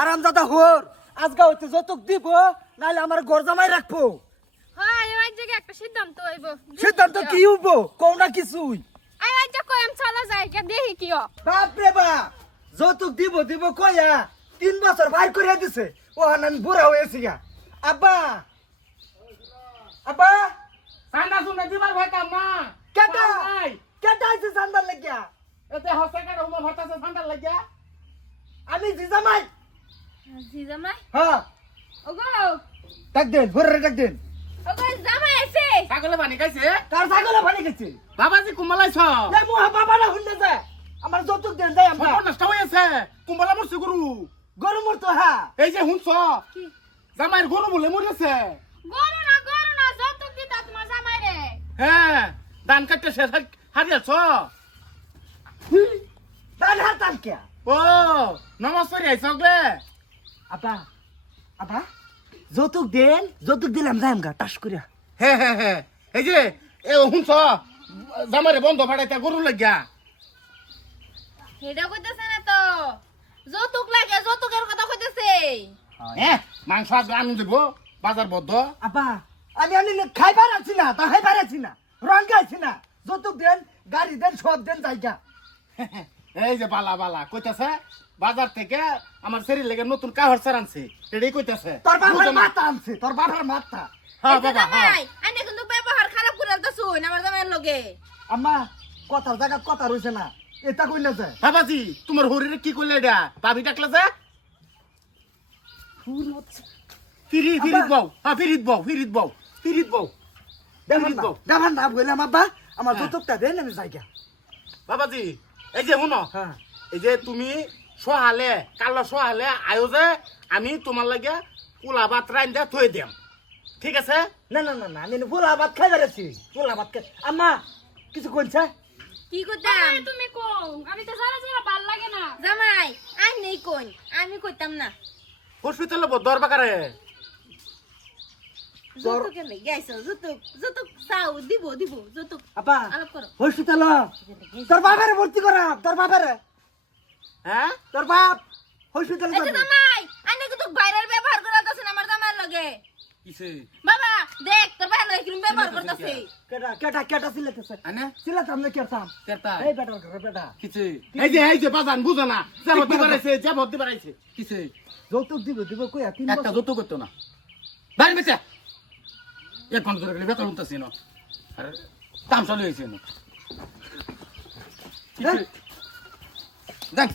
আরাম দাদা হোর আজকে হইতে যতক দিব নাহলে আমার ঘর জামাই রাখবো। হ্যাঁ এই জায়গায় একটা সিদ্ধান্ত হইব। সিদ্ধান্ত কি হইব কোন না কিছুই। আই আইটা কইম চলা যায় কে দেখি কি ও। বাপ রে বাপ যতক দিব দিব কইয়া 3 বছর বাইর করে দিছে ও আমি বুড়া হয়েছি গা। আব্বা আব্বা সান্ডা শুনে দিবার ভাইতাম না কেটা ভাই কেটা আইছে সান্দার লাগিয়া এতে হসে কাটা উমা ভাতাছে সান্ডা লাগিয়া আমি জি জামাই। জি জামাই হ্যাঁ ওগো ডাক দেন ঘরে ডাক দেন। ওগো জামাই আছে। ছাগলে পানি খাইছে তার ছাগলে পানি গেছে বাবাজি কুম্বালাইছ এই মুহা বাবা না হুন্না যায় আমার যতক দেন যাই আমরা সম্পূর্ণ নষ্ট হয়েছে কুম্বালা মরছে গরু গরু মরতো হ্যাঁ এই যে হুনছ কি জামাইয়ের গরু বলে মরেছে গরু না যতক দিতা তোমার জামাই রে। হ্যাঁ ধান কাটতে শেষ হারিয়েছ দান হাতাম কে ও নমস্কার আইছ গলে আপা আপা যতক দিলাম যাই আমগা টাস করিয়া। হ্যাঁ হ্যাঁ হ্যাঁ এই যে এ হুনছ জামাইরে বন্ধ ফাটাইতে গরু লাগিয়া হেডা কইতাছে না তো যতক লাগে যতকের কথা কইতাছে। হ্যাঁ মাংস আনু দেব বাজার বদ্ধ আপা আমি খাইবার আছি না তা খাইবার আছি না রঙ আছি না যতক দেন গাড়ি দেন সব দেন জায়গা। এই যে বালা বালা কইতাছে বাজার থেকে আমার শরীর লেগে নতুন কাহর সার আনছে এটাই কইতাছে তোর বাবার মাথা আনছে তোর বাবার মাথা। হ্যাঁ এই যে বাবা হ্যাঁ জামাই আইনে কিন্তু ব্যবহার খারাপ করে আলতাছুন আমার জামাইয়ের লগে। আম্মা কথার জায়গা কথা রইছে না এটা কইলা যায় বাবাজি তোমার হরিরে কি করলে এটা ভাবি ডাকলে যে ফিরিত বউ হ্যাঁ ফিরিত বউ দেখান না বললাম আব্বা আমার হ্যাঁ। যতকটা দেন আমি জায়গা। বাবাজি এই যে শুনো হ্যাঁ এই যে তুমি সহালে কালো সহালে আয়ো যে আমি তোমার লাগে পোলা ভাত রান্ধা থই দিম ঠিক আছে না না না না আমি পোলা ভাত খাই বেড়েছি পোলা ভাত খাই। আম্মা কিছু কইছে কি কইতাম তুমি কও আমি তো সারা সারা ভাল লাগে না। জামাই আই নেই কই আমি কইতাম না হসপিটালে বদর বাকারে যতকে লই গাইছো যতক চাও দিব যতক আপা আলাপ করো। হসপিটাল তোর বাবারে ভর্তি করা তোর বাবারে হ্যাঁ তোর বাপ হসপিটাল এই যে জামাই আইনে কিন্তু ভাইরাল ব্যবহার করে আলতাছেন আমার জামাইয়ের লগে। কিসে বাবা দেখ তোর ভাই লগে কিরম ব্যবহার করতাছে। কেটা কেটা কেটা সিলেতেছে আনে সিলেতাম না কেটাম তেরতা এই বেটার ঘরে বেটা কিসে এই যে বাজান বুঝো না যা ভর্তি বাড়াইছে কিসে যৌতুক দিব দিব কইয়া 3 একটা বছর যত করতো না বাড়ি বেচা এক ঘন্টা ধরে গেলে বেতন উঠতেছি না আর দাম চলে হয়েছে না দেখ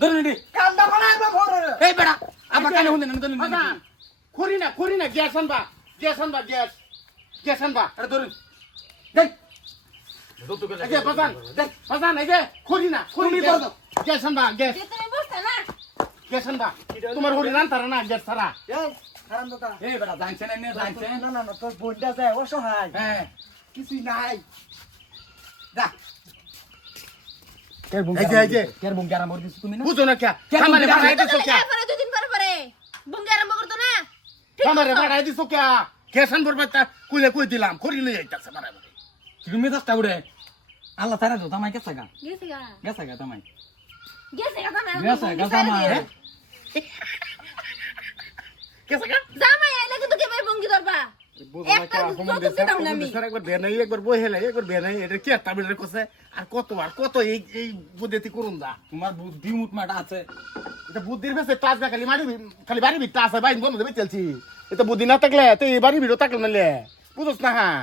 ধরে নিডি কান্দা বানাইবা ভরে এই বেড়া আমার কানে শুনে না খড়ি না গ্যাস আনবা গ্যাস আনবা আরে ধরুন দেখ এই যে বাজান এই যে খড়ি না গ্যাস আনবা গ্যাস যে তুমি বুঝছ না গ্যাস আনবা তোমার হরি রান তারা না গ্যাস তারা এই হারাম দাদা এই বেড়া জানছে না জানছে না না না তোর বোনটা যায় অসহায় হ্যাঁ কিছুই নাই যা এই যে কের বুং গারা মর দিছ তুমি না বুঝো না কে আমারে বাড়াই দিছো কে করে দুদিন পরে বুঙ্গে আরম্ভ করতো না। আমারে বাড়াই দিছো কে গ্যাস আনবার বাচ্চা কই দিলাম খড়ি লই আইতাছে বাড়াই তুমি দশটা উড়ে আল্লাহ তারা তো তামাই গেছে গা গেছে গা গেছে গা তামাই গেছে গা জামাই গেছে গা তামাই কেসা কা জামাই আইলে কিন্তু কে ভাই বঙ্গি ধরবা একটা যতক দিতাম না আমি। একবার বেনাই একবার বই হেলে একবার বেনাই এটা কি একটা বিলের কসে আর কত এই বুদ্ধি করুন দা তোমার বুদ্ধি মুটমাটা আছে এটা বুদ্ধির বেশে টাচ না খালি বাড়ি ভিতরে আছে বাইন বন্ধ দেবে চলছি এটা বুদ্ধি না থাকলে তো এই বাড়ি ভিতরে থাকলে নালে বুঝছ না হ্যাঁ